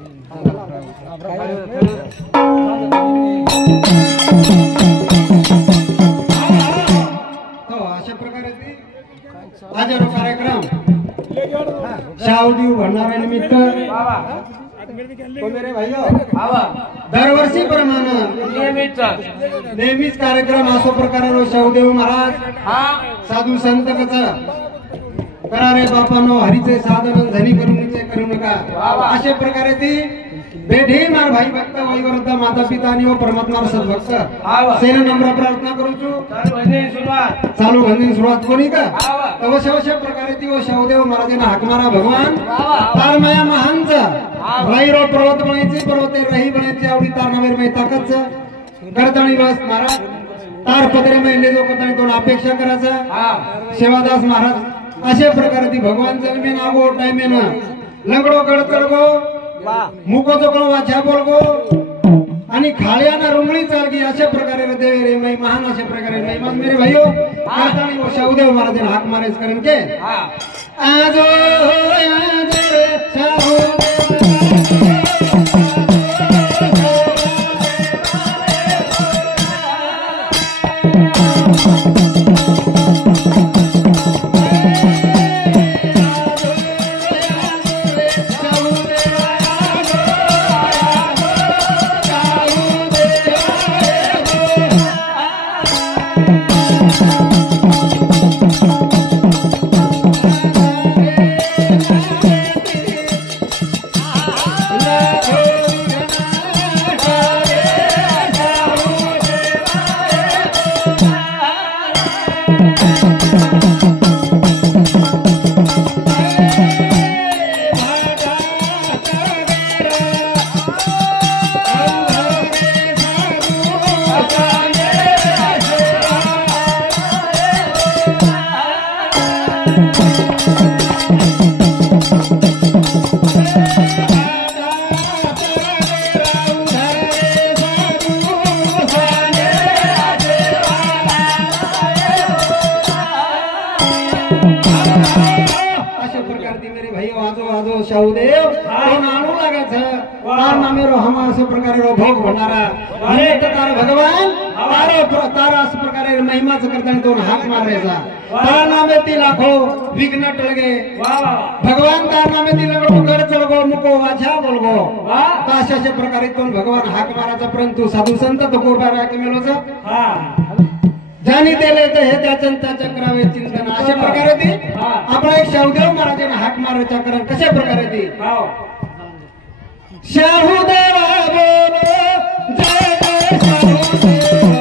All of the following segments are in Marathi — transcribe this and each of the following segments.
अशा प्रकारे हजारो कार्यक्रम शाहूदेव भंडारानिमित्त दरवर्षी प्रमाणे नेहमीच कार्यक्रम असो प्रकारे शाहूदेव महाराज साधू संत कथा करारे बापानो हरीचे साधन धनी करू नका अशा प्रकारे ती बेढे मार भाई भक्त वैवृद्ध माता पिता आणि परमात्मा सद्भक्त सेन नम्र प्रार्थना करू चालू भन्ने सुरुवात कोणी का अवश्य प्रकारे ती शाहूदेव महाराजांना हाक मारा भगवान तार माया महानचा राईरो पर्वत बनायची पर्वते राही बनायची आवडी तार नावेर मै ताकदच करताणी बस महाराज तार पत्रे महिने जो करताणी कोण अपेक्षा करायचा सेवादास महाराज अशा प्रकारे ती भगवान जन्मे नागो टाइमे ना लंगडो गडतडगो मुको जोगो वाचा बोलगो आणि खाळ्याना रुंगळी चालगी अशा प्रकारे देव रे मै महान अशा प्रकारे मै मन मेरे भाइयो करताणी वो शाहूदेव महाराज हाक मारेस करेन के आजो रे शाहूदेव शाहूदेव कोण आणू लागायचं तार नामेरो हम अशा प्रकारे भोग भंडारा तार भगवान तार अशा प्रकारे महिमाच करताना दोन हाक मारायचा तार नामे ती लाखो विघ्न टळगे भगवान तार नामे ती लगडो गड चळगो मुको वाचा बोलगो अशा प्रकारे दोन भगवान हाक मारायचा परंतु साधू संत तो कोटा राखे मेलोच जानी दिले तर हे त्याच्या करावे चिंतन अशा प्रकारे ती आपला एक शाहूदेव महाराजांना हाक मारायचा करण कशा प्रकारे ती शाहूदेवा बोलो जय जय शाहूदेवा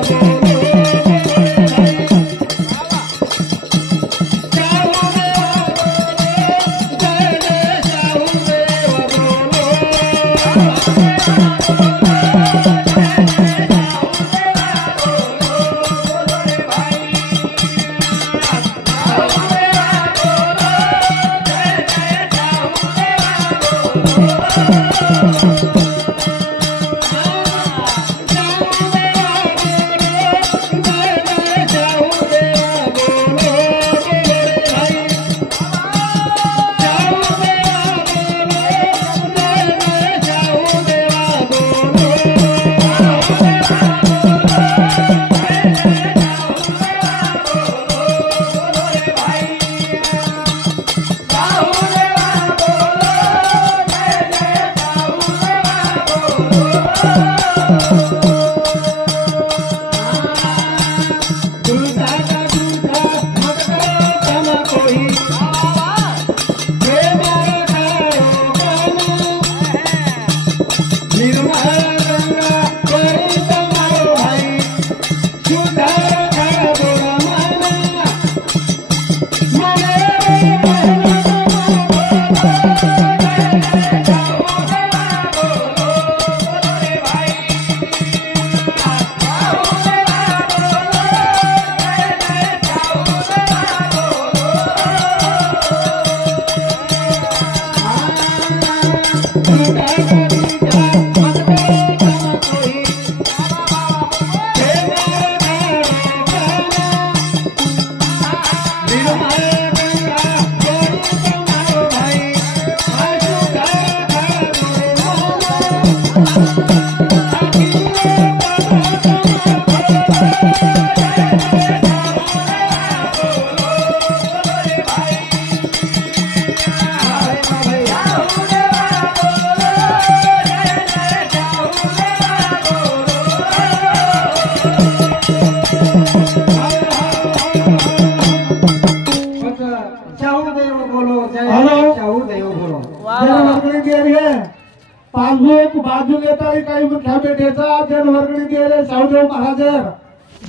बाजू येता काही मुख्या पेठेचा जन वर्गणी दिले शाहूदेव महाराज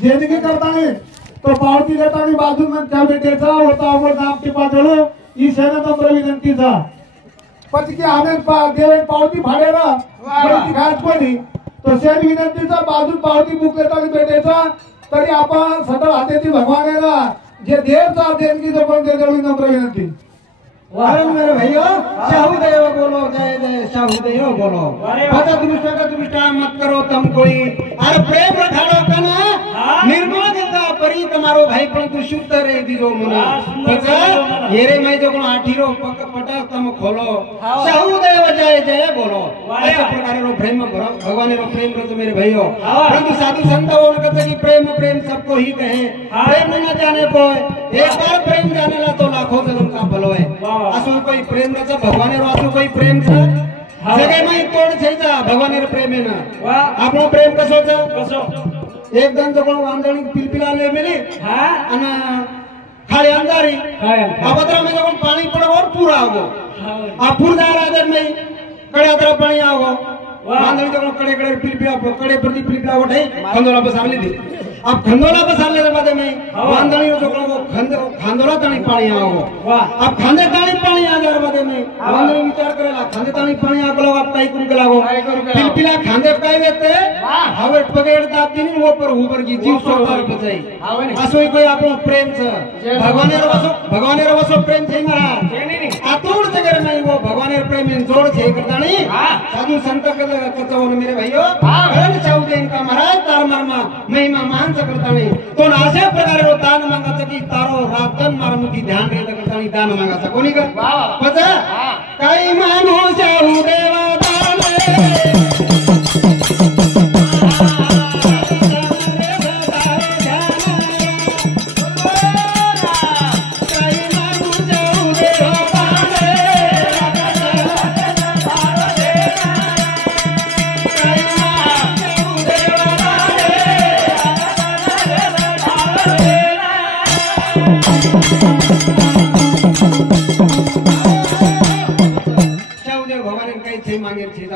देणगी करताना तो पावती देताना बाजू मुख्या पेठेचा होता अमोल नाम टिपा जळू ही सेना नम्र विनंतीचा પછી કે આને દેવે પાવતી ભાડેરા પાવતી ખાસ કોની તો સેન વિનંતીचा बाजू पावती बुक लेताना पेठेचा तरी आपण सदळ हातेती भगवानेला जे देवचा देणगी जो पण देवळी नम्र विनंती मेरे भैया शाहूदेव बोलो जय जय शाहूदेव बोलो पता दृष्टा का दृष्टा मत करो तुम कोई अरे प्रेम रखाड़ो कना निर्मोहता परी तुम्हारो भाई पण तू शुद्ध रे दीरो मना पचा येरे मैं जो कोण आठीरो पटा तुम खोलो शाहूदेव जय जय बोलो ऐसा प्रकार रो प्रेम भगवान रो प्रेम रो मेरे भैयो परंतु साधु संत बोल कहते कि प्रेम प्रेम सबको ही कहे प्रेम न जाने को एक बार प्रेम जाने ला तो लाखों जन्म का भलो है असो कोई प्रेम रचा भगवान रो असो कोई प्रेम छ जगे में तोड छेजा भगवान रो प्रेम है ना आपनो प्रेम कसो छ कसो एकदम जो कोण वांदणी पिलपिला ले मिली हां अन खाली अंधारी अबद्रा में जो कोण पानी पड़ो और पूरा आवो आ पूरदार आदर में कड़ादरा पानी आवो वांदणी जो कोण कड़े कड़े पिलपिला कड़े प्रति पिलपिला उठाई खंडोला बसार ली थी अब खंडोला बसार ले बाद में वांदणी जो कोण खंडोला ताणी पानी आवो अब खंडे ताणी पानी आ जा बाद में वांदणी विचार करेला खंडे ताणी पानी आगलो आप काय करू लागो पिलपिला खंडे काय वेते हवे पगेड दातीनी ऊपर ऊपर की जीव सोतार बचाई असोय कोई आपनो प्रेम छ भगवान रो वसो प्रेम छै महाराज आतुर जगर नहीं वो भगवान रो प्रेम इन जोड़ छै करतानी साधु संत कचो मेरे भाइयों करण चाउदेन का महाराज तार मर्मा महिमा मान करतानी तो अशा प्रकारे रो दान मागाचा की तारो रातन मारमुखी ध्यान रे करतानी दान मागाचा कोणी कर पचा काही मानो शाहू देवा दान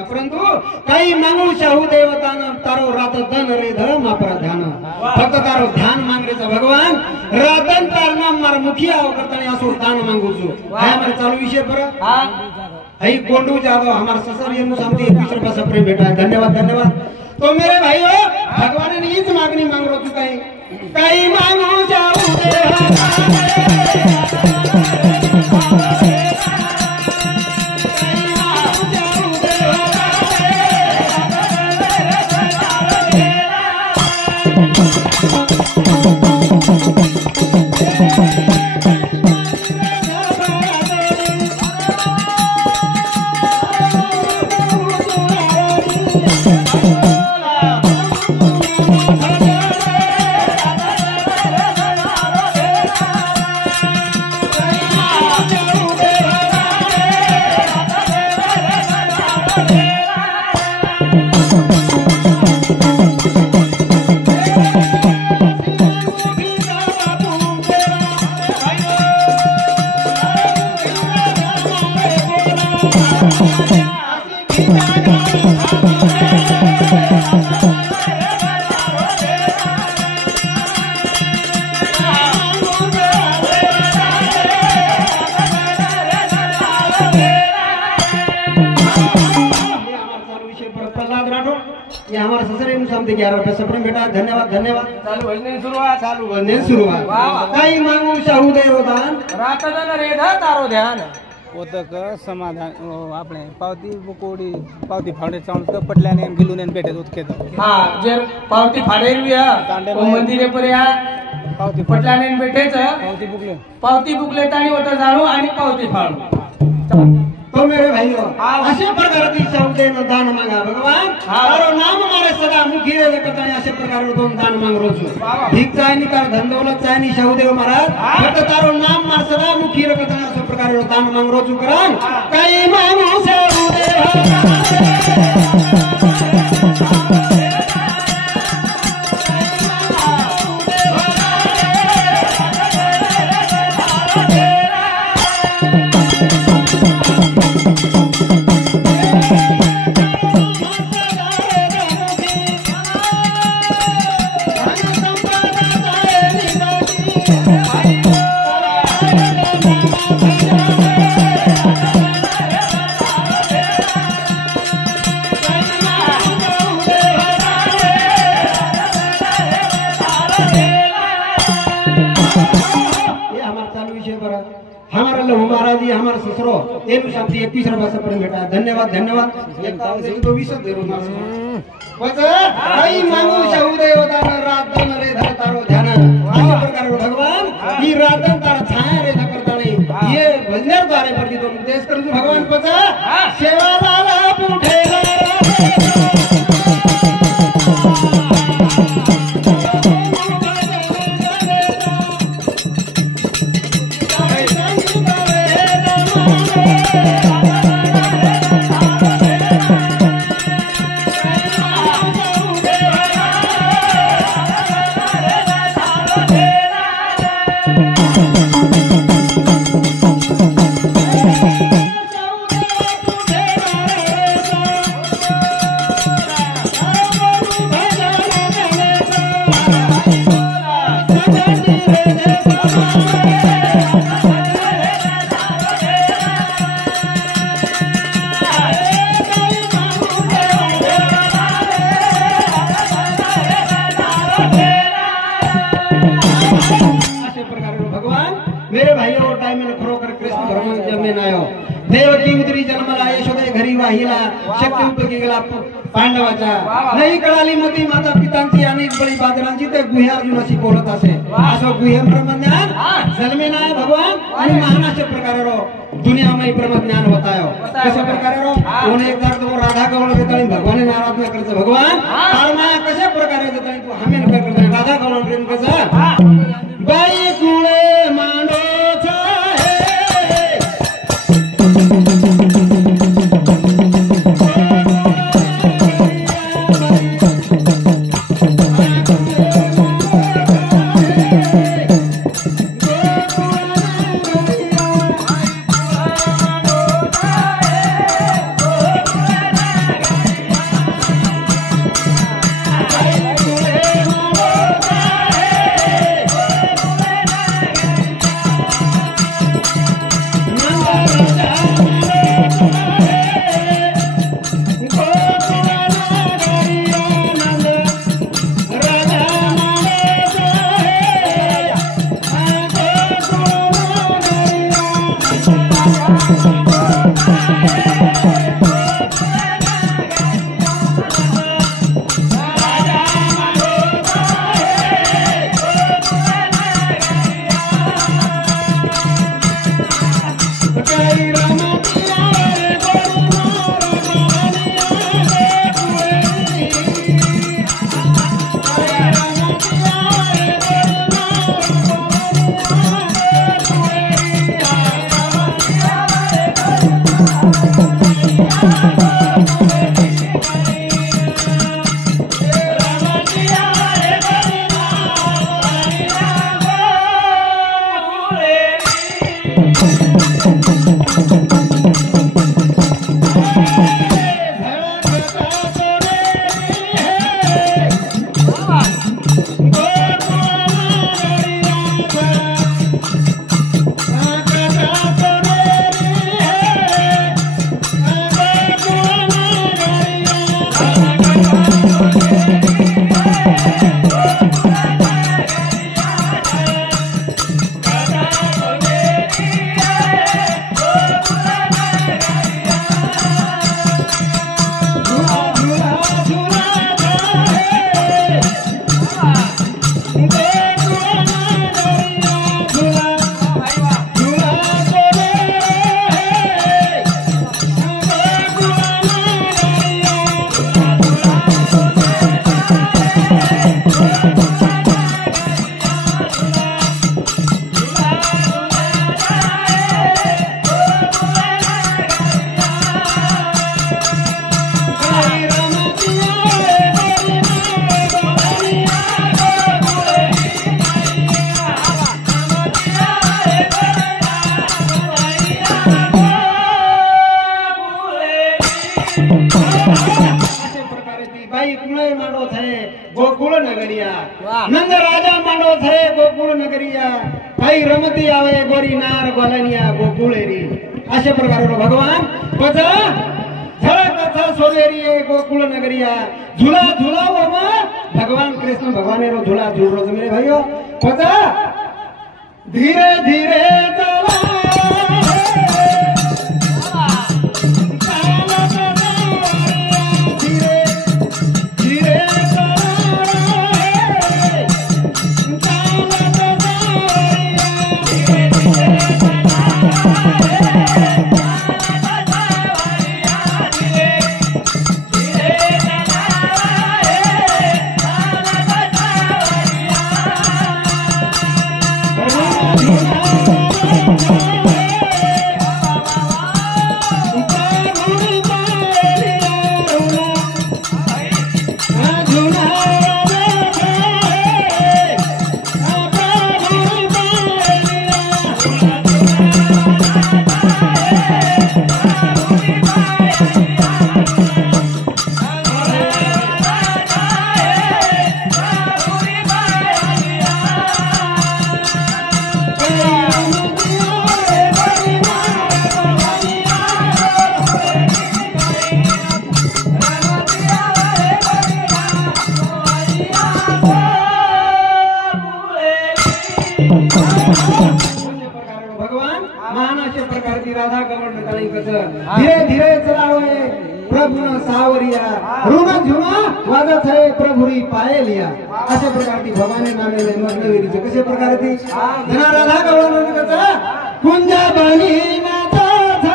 परंतु काही मागू शाहू देवताना तारो रात धन रे धर्म अपरा ध्यान फक्त तारो ध्यान मांगरेचा भगवान रातन तार नाम मार मुखिया करतानी असो दान मांगू छु हाय हमारे चालू विषय पर हई गोंडू जादव हमार ससुर नु शांति 21 रुपया से प्रेम बेटा धन्यवाद धन्यवाद तो मेरे भाइयों भगवान ने इस मांगनी मांग रो तू काही मांगू शाहू देवा धन्यवाद धन्यवाद चालू वजने सुरुवात काही मागू शाहू देवदान रातन रे तारो ध्यान ओतक समाधान આપણે પાવતી બકોડી પાવતી ફાડે ચાઉન ક પટલાને ગિલુને બેઠે ઉતકે તો हां जे पावती फाडेरवी ओ मंदिरे पर या પાવતી पटलाने बैठे छ પાવતી બુકલે ताणी होता जाणू आणि पावती फाडू तो मेरे भाइयों अशा प्रकारची शब्देन दान मागा भगवान तारो नाम मारे सदा मुखी रे करतानी अशा प्रकारे दोन दान माग रोज भीक चायनी का धन दौलत चायनी शाहूदेव महाराज फक्त तारो नाम मार सदा मुखी रे करतानी अशा प्रकारे दान माग रोज करान काही मागू शाहूदेव हमारा लहू महाराज जी हमारा ससुरो एक शांति 21 रुपया से पर बेटा धन्यवाद धन्यवाद एक काम से तो 20 दे रो बस आई मांगू शाहूदेव दान रात दिन रे धर तारो ध्यान अशा प्रकार भगवान ही रात तारा छाया रे करता नहीं ये भजनेर द्वारे पर तो उद्देश करू भगवान पचा सेवा लाला पुठेला मेरे भाइयों टाइम में खरोखर कृष्ण धर्म जन्मेन आयो देवकी उतरी जन्मला यशोदे घरी वाहिला शक्ती उपयोगी गेला पांडवाचा नाही कळाली मोठी माता पितांची आणि बळी बादरांची ते गुह्य अर्जुनाशी बोलत असे असं गुह्य ब्रह्मज्ञान जन्मेन आहे भगवान आणि महान अशा प्रकारे दुनियामय ब्रह्मज्ञान होतायो कशा प्रकारे कोण एक जर तो राधा गवळ देतानी भगवान आराधना करते भगवान तारमा कशा प्रकारे देतानी तो हमेन करते राधा गवळ प्रेम कसा बाई कुळे मांडो गोकुळ नगरिया नंद राजा मांडो थे गोकुळ नगरिया काही रमती आवे गोरी नार गोलनिया गोकुळेरी अशा प्रकारे भगवान पद झळक सोनेरी गोकुळ नगरिया झुला झुला भगवान कृष्ण भगवान रो झुला झूल रो मेरे भाइयों पद धीरे धीरे चला धीरे धीरे चलावे प्रभु न सावरिया रुना झुना वाजत है प्रभुरी पाए लिया अशा प्रकारची भवानी नामे मग्नवेरीचे कशा प्रकारे ती जना राधा गवळण कसा कुंजा बनी नाचा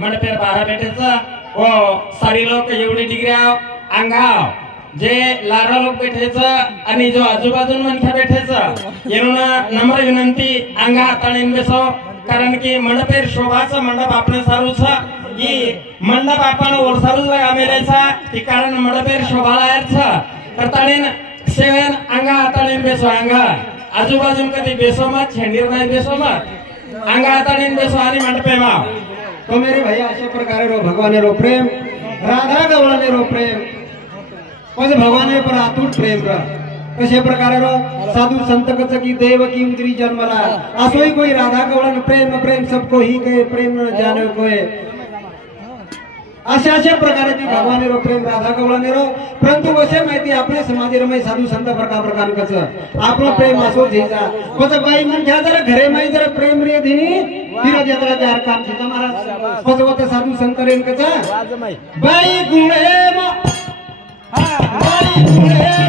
मंडपेर बारा बेटेचा ओ सारी लोक एवढी डिग्र्या अंगाव जे लारा लोक बैठायचं आणि जो आजूबाजून मनख्या बैठायचं येऊन नम्र विनंती अंगा हाताळीन बेसो कारण की मंडपेर शोभाचं मंडप आपण सारूच ही मंडप आपण ओरसारूच आमेलायचा की कारण मंडपेर शोभालायच करताळीन सेवन अंगा हाताळीन बेसो अंगा आजूबाजून कधी बेसो मत छेंडीर नाही बेसो मत अंगा हाताळीन बेसो आणि मंडपे मा तो मेरे भैया अशा प्रकारे रो भगवान रो प्रेम राधा गवळने रो प्रेम म्हणजे भगवान पर अतूट प्रेम र कशा प्रकारे रो साधु संत कच की देव की उतरी जन्मला असोई कोई राधा गवळन प्रेम प्रेम सबको ही कहे प्रेम न जाने कोई अशा अशा प्रकारे ती भगवान रो प्रेम राधा गवळने रो परंतु वशे माहिती आपले समाधी रमय साधु संत प्रकार कच आपलो प्रेम असो जेजा कोच बाई मन घ्या जरा घरे माई जरा प्रेम रे दिनी तिरा जत्रा चार काम छे महाराज कोच वत साधु संत रेन कच बाई गुणे मा बाई गुणे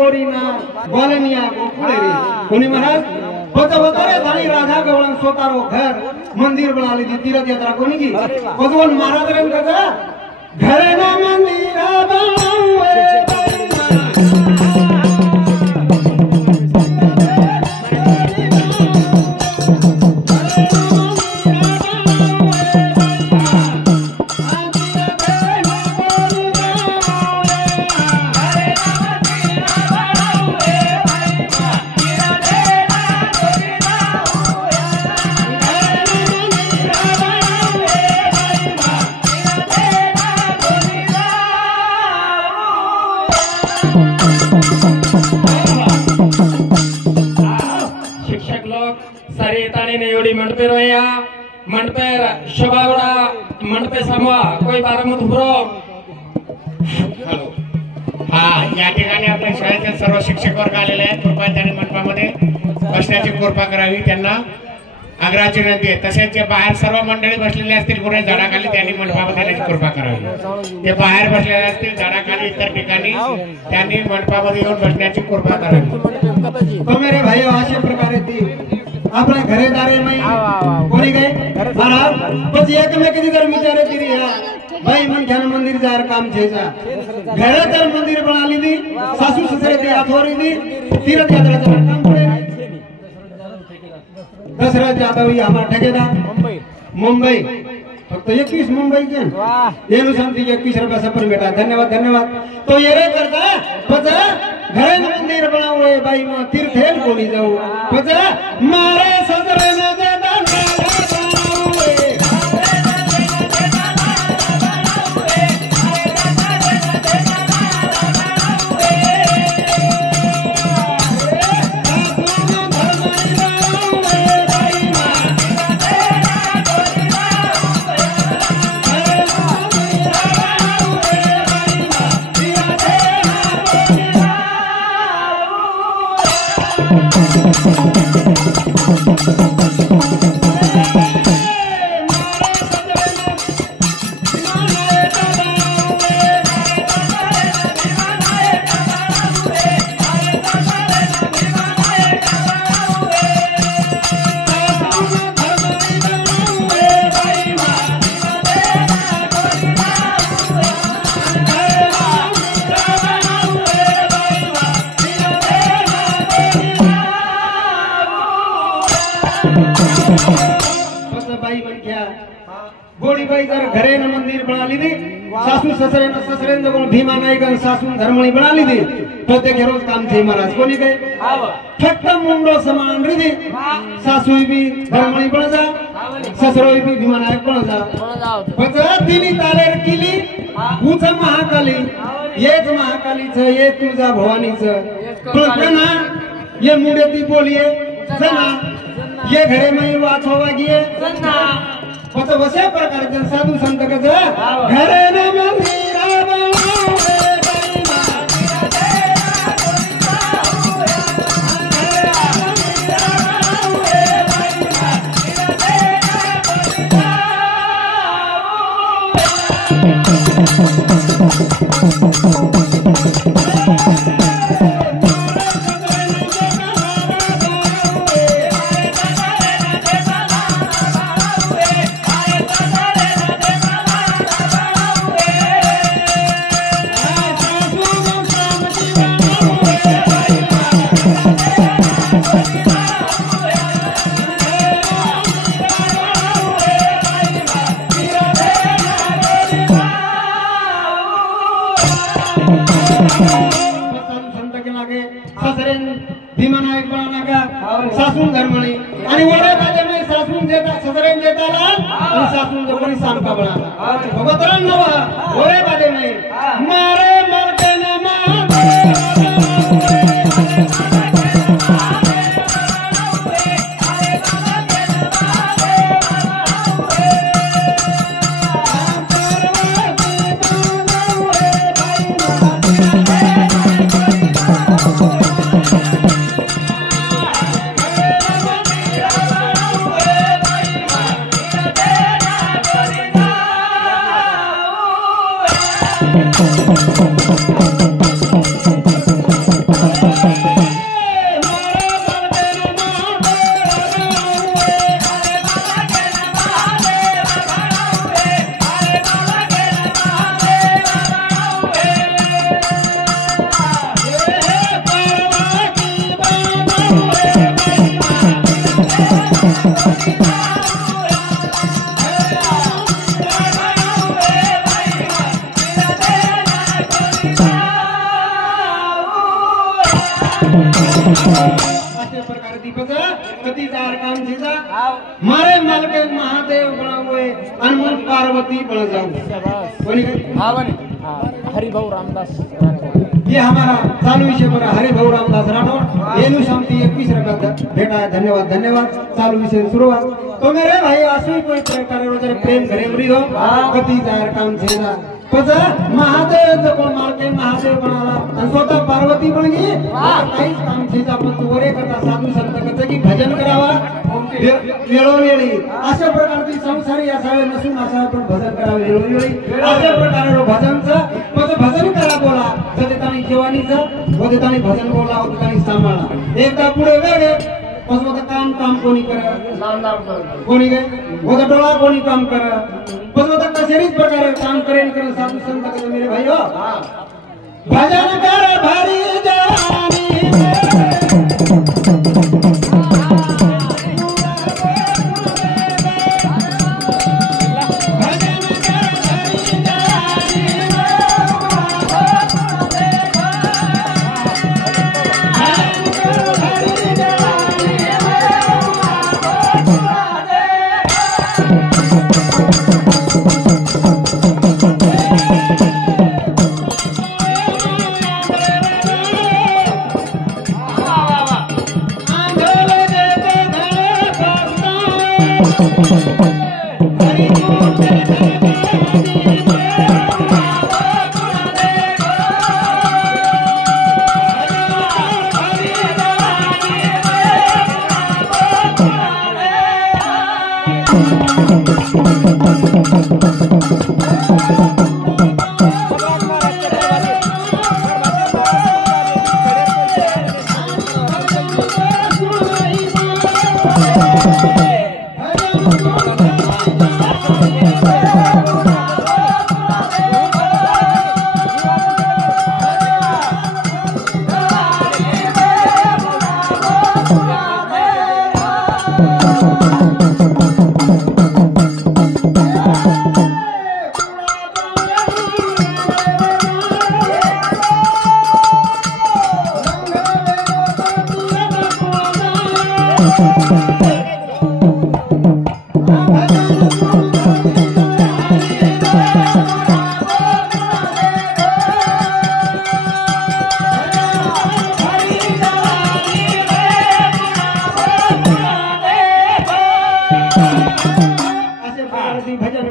गोरीना गोलनिया गोकुळे रे कोणी महाराज पदवतरे धाणी राधा गवळण सोतारो घर मंदिर बनाली दी तीर्थ यात्रा कोणी की पदवन महाराज रंग का घरे ना मंदिर बनावे शिक्षक लोग सारे ताने ने एवढी मंडपे रोया मंडपे शोभावडा मंडपे समवा कोई बारामत उभरो हा या ठिकाणी आपल्या शाळेचे सर्व शिक्षक वर्ग आलेले आहेत कृपया त्यांनी मंडपामध्ये बसण्याची कृपा करावी त्यांना आग्रहाची विनंती आहे तसेच जे बाहेर सर्व मंडळी बसलेले असतील कुठे झाडाखाली त्यांनी मंडपामध्ये येण्याची कृपा करावी ते बाहेर बसलेले असतील झाडाखाली इतर ठिकाणी त्यांनी मंडपामध्ये येऊन बसण्याची कृपा करावी तो मेरे भाई अशा प्रकारे ती आपल्या घरेदारे नाही कोणी गए महाराज बस एक में किती जर विचारे तिरी हा भाई मन ध्यान मंदिर जार काम छेजा घरे तर मंदिर बना ली थी सासू ससुरे ती अथोरी थी तीर्थ यात्रा काम पड़े दशरथ जाधव ही हमारा ठेकेदार मुंबई फक्त 21 मुंबई के येनु शांति 21 रुपया सफर बेटा धन्यवाद धन्यवाद तो ये रे करता पचा घरे मंदिर बनावे बाई में तीर्थेल कोणी जाऊ पचा मारे सजरे न जाता गोडीबाई जर घरे न मंदिर बना ली थी सासू ससरे न ससरे न भीमा नायक सासू धर्मणी बना ली थी तो ते रोज काम थे महाराज कोणी गए फक्त मुंडो समान रिधी सासू भी धर्मणी बन जा ससरो भी भीमा नायक बन जा बचा तिनी तालेर किली उच महाकाली येच महाकालीच ये तुळजा भवानीच पण ये मुंडे ती बोलिये जना ये घरे में वाचवा गिये जना पता वसे प्रकार के साधु संत के घरे न मंदिर बनावे सासून धर्मणी आणि वडे बाजे में सासून देता ससरेन देताला आणि सासून जपणी सांका बनाला भगवतरान नवा वडे बाजे में मारे मरते न संत अशा प्रकारे दीपक कतीदार काम सीधा मारे मालके महादेव बनावे हनुमान पार्वती बन जाऊ कोणी हरिभाऊ रामदास ये हमारा चालू विषय पर हरिभाऊ रामदास राठौड़ येनु शांति 21 रुपया भेटा है। धन्यवाद धन्यवाद। चालू विषय शुरुआत तो मेरे भाई आसवी कोई प्रकार वगैरे प्रेम घरे उरी हो कतीदार काम सीधा पचा महादेव कोण मालके महादेव बनाला आणि स्वतः पार्वती बन गई काहीच काम सीधा पण तू वरे करता साधू संत कसे की भजन करावा वेळोवेळी अशा प्रकारची संसारी असावे नसून असावे पण भजन करावे वेळोवेळी अशा प्रकारे भजनचं मग भजन करा बोला जदेतानी जेवानीचं वदेतानी भजन बोला वदेतानी सांभाळा एकदा पुढे वेगळे पसवत काम काम कोणी करा कोणी गे वदा डोळा कोणी काम करा पसवत कसेरीच प्रकारे काम करेल कर साधू संत कसे मेरे भाई हो भजन कर भारी जवानी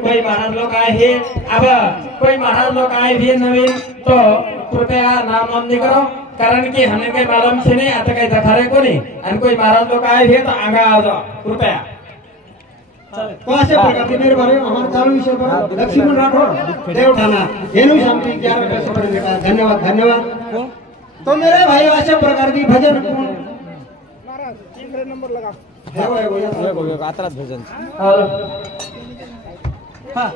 कोई महाराज लोग आए हैं अब कोई महाराज लोग आए भी नवीन तो कृपया नाम नोंदणी करो कारण की हमें काही मालूम छे नहीं आता काही दखारे कोणी आणि कोई महाराज लोग आए हैं तो आगा आ जाओ कृपया। तो अशा प्रकारचे मेरे बारे हमारा चालू विषय पर लक्ष्मण राठौड़ देवठाणा येनु शांति 11 रुपये से पढ़ने का धन्यवाद धन्यवाद। तो मेरे भाई अशा प्रकार की भजन नंबर लगा आत्रात भजन हाँ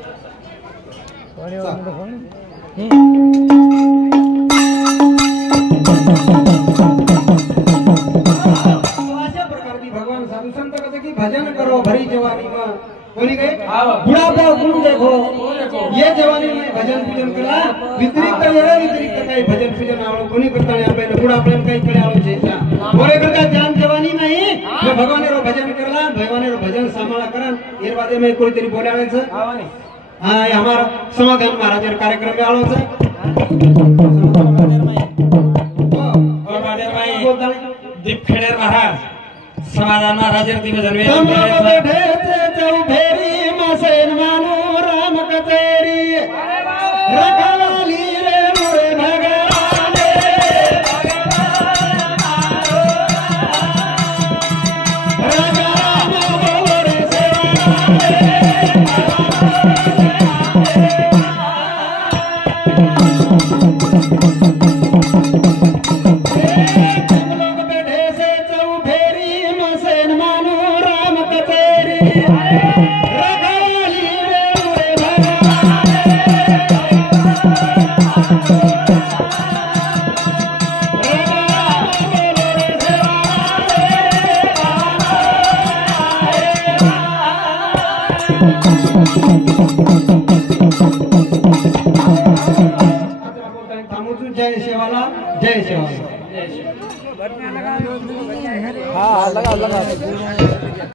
भगवान साधु संत कहते कि भजन करो भरी जवानी में बोली गए बुढ़ापा गुरु देखो ये जवानी में भजन पूजन करा वितरित काही भजन पूजन आवडो कोणी करता नाही आपल्याला बुढ़ापा काही कडे आवडो छेचा बोले करता जान जवानी नहीं जो भगवान रो भजन करला भगवान रो भजन सांभाळा करा ये बारे में कोई तेरी बोलावेचं हाँ ये हमारा समाधान महाराज कार्यक्रम में आवडो छे दीप खेडेर महाराज समाधान महाराज भजन राम कचेरी रखवाली रे मोरे भगवान रखवाली रे मोरे भगवान जय शिवाला जय शिवाला हाँ लगा लगा